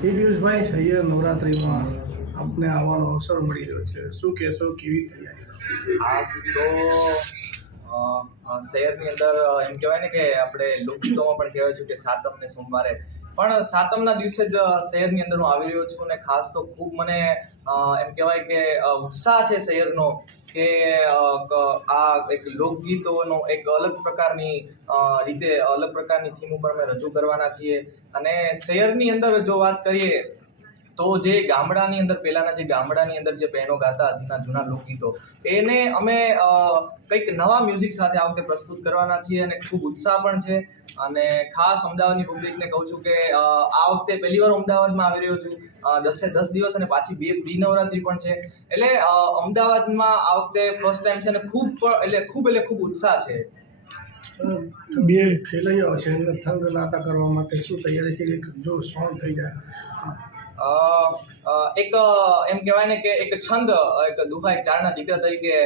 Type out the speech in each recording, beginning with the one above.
કહેવાય સૈયર નવરાત્રિમાં આપને આવવાનો અવસર મળી રહ્યો છે. શું કહેશો? કેવી તૈયારી? ખાસ તો શહેરની અંદર એમ કહેવાય ને કે આપણે લોકગીતોમાં પણ કહેવાય છે કે સાતમ ને સોમવારે પણ સાતમના દિવસે જ શહેરની અંદર હું આવી રહ્યો છું અને ખાસ તો ખૂબ મને એમ કહેવાય કે ઉત્સાહ છે શહેરનો કે આ એક લોકગીતોનો એક અલગ પ્રકારની રીતે અલગ પ્રકારની થીમ ઉપર અમે રજૂ કરવાના છીએ. અને શહેરની અંદર જો વાત કરીએ તો જે ગામડાની અંદર, પહેલાના જે ગામડાની અંદર જે બહેનો ગાતા જૂના જૂના લોકગીતો, એને અમે કંઈક નવા મ્યુઝિક સાથે આ વખતે પ્રસ્તુત કરવાના છીએ અને ખૂબ ઉત્સાહ પણ છે. અને ખાસ અમદાવાદની પબ્લિકને કહું છું કે આ વખતે પહેલી વાર અમદાવાદમાં આવી રહ્યો છું. દસે, દસ દિવસ અને પાછી બે પ્રી નવરાત્રી પણ છે. એટલે અમદાવાદમાં આ વખતે ફર્સ્ટ ટાઈમ છે અને ખૂબ પણ- એટલે ખૂબ એટલે ખૂબ ઉત્સાહ છે. બે ખેલૈયાઓ છે, એમને થંગ નાતા કરવા માટે શું તૈયારી છે? જો સોંગ થઈ જાય. એક, એમ કહેવાય ને કે એક છંદ, એક દુહા ચારના દીકરા તરીકે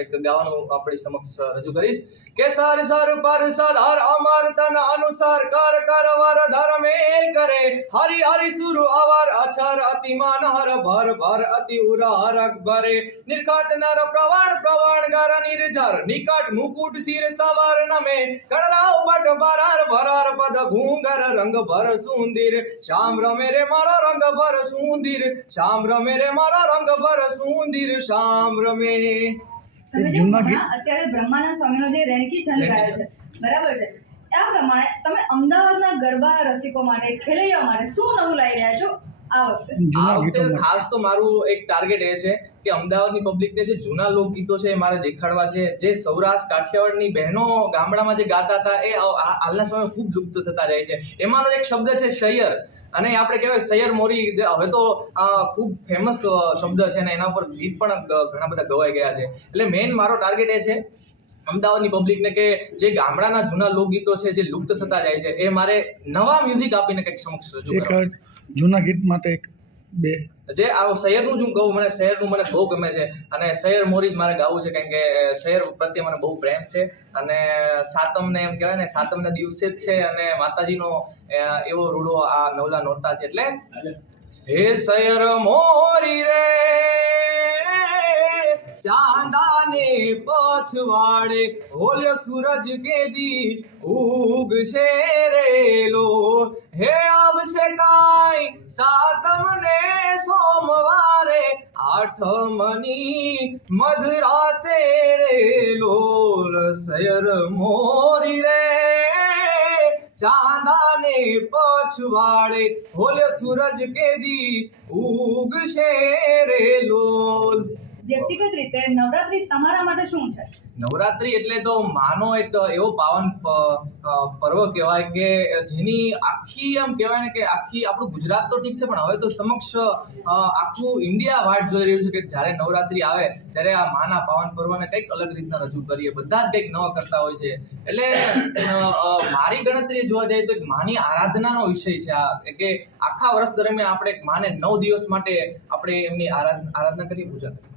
એક ગાવાનું આપણી સમક્ષ રજૂ કરીશ. કે સર સર પર સદાર અમર તન અનુસાર કર કર, વર, ધર, મેલ કરે. હરિ હરિ, સુરુ, અવર અતિ માન હર ભર ભર, અતિ ઉર હર અકબરે. નિર્ખત નર, પ્રવણ પ્રવણ ગર નિર્જર નિકટ, મુકુટ, શિર, સવર, નમે. કળરાવ બટ, બરાર, ભરાર, પદ ઘૂંગર રંગ, ભર, સુંદીર. શ્યામ, રમે રે, મારો રંગ ભર સુંદીર. શામ રમે રે મારા રંગ ભર સુંદીર શામ રમે. અત્યારે બ્રહ્માનંદ સ્વામીનો જે રેણકી છંદ ગાયો છે બરાબર છે? આ પ્રમાણે તમે અમદાવાદના ગરબા રસિકો માટે ખેલૈયા માટે શું નવું લાવી રહ્યા છો આ વખતે. ખાસ તો મારું એક ટાર્ગેટ એ છે કે અમદાવાદની પબ્લિકને જે જૂના લોકગીતો છે એ મારે દેખાડવા છે. જે સૌરાષ્ટ્ર કાઠિયાવાડની બહેનો ગામડામાં જે ગાતા હતા એ હાલના સમયમાં ખૂબ લુપ્ત થતા જાય છે. એમાંનો એક શબ્દ છે શયર અને આપણે કહેવાય સૈયર મોરી જે હવે તો આ ખૂબ ફેમસ શબ્દ છે અને એના ઉપર ગીત પણ ઘણા બધા ગવાઈ ગયા છે. એટલે મેઇન મારો ટાર્ગેટ એ છે અમદાવાદની પબ્લિકને કે જે ગામડાના જૂના લોકગીતો છે જે લુપ્ત થતા જાય છે એ મારે નવા મ્યુઝિક આપીને કંઈક સમક્ષ રજૂ જૂના ગીત માટે એક બે. જે આ શહેરનું જ હું કહું મને શહેરનું મને બહુ ગમે છે. અને શહેર મોરી જ મારે ગાવું છે કારણ કે શહેર પ્રત્યે મને બહુ પ્રેમ છે. અને સાતમને એમ કહેવાય ને સાતમના દિવસે જ છે અને માતાજીનો એવો રૂડો આ નવલા નોરતા છે. એટલે હે શહેર મોરી રે ચાંદાને પછવાડે હોલ્યો સૂરજ કેદી ઉગશે રેલો. હે આવશે કાંઈ સાતમને સોમવારે આઠમની મધરાતે રેલો શહેર મોરી રે. ચાંદાને પછવાડે હોલ્યો સૂરજ કેદી ઉગશે રે લોલ. વ્યક્તિગત રીતે નવરાત્રી તમારા માટે શું છે? નવરાત્રી એટલે તો માનો એક એવો પાવન પર્વ કહેવાય કે જેની આખી આમ કહેવાય ને કે આખી આપણું ગુજરાત તો ઠીક છે, પણ હવે તો સમક્ષ આખું ઇન્ડિયા વાટ જોઈ રહ્યું છે કે જ્યારે નવરાત્રી આવે, ત્યારે આ માના પાવન પર્વને કંઈક અલગ રીતના રજૂ કરીએ. બધા જ કંઈક નવા કરતા હોય છે. એટલે મારી ગણતરી જોવા જઈએ તો એક માની આરાધનાનો વિષય છે આ. કે આખા વર્ષ દરમિયાન આપણે માને નવ દિવસ માટે આપણે એમની આરાધ- આરાધના કરીએ પૂજા કરીએ.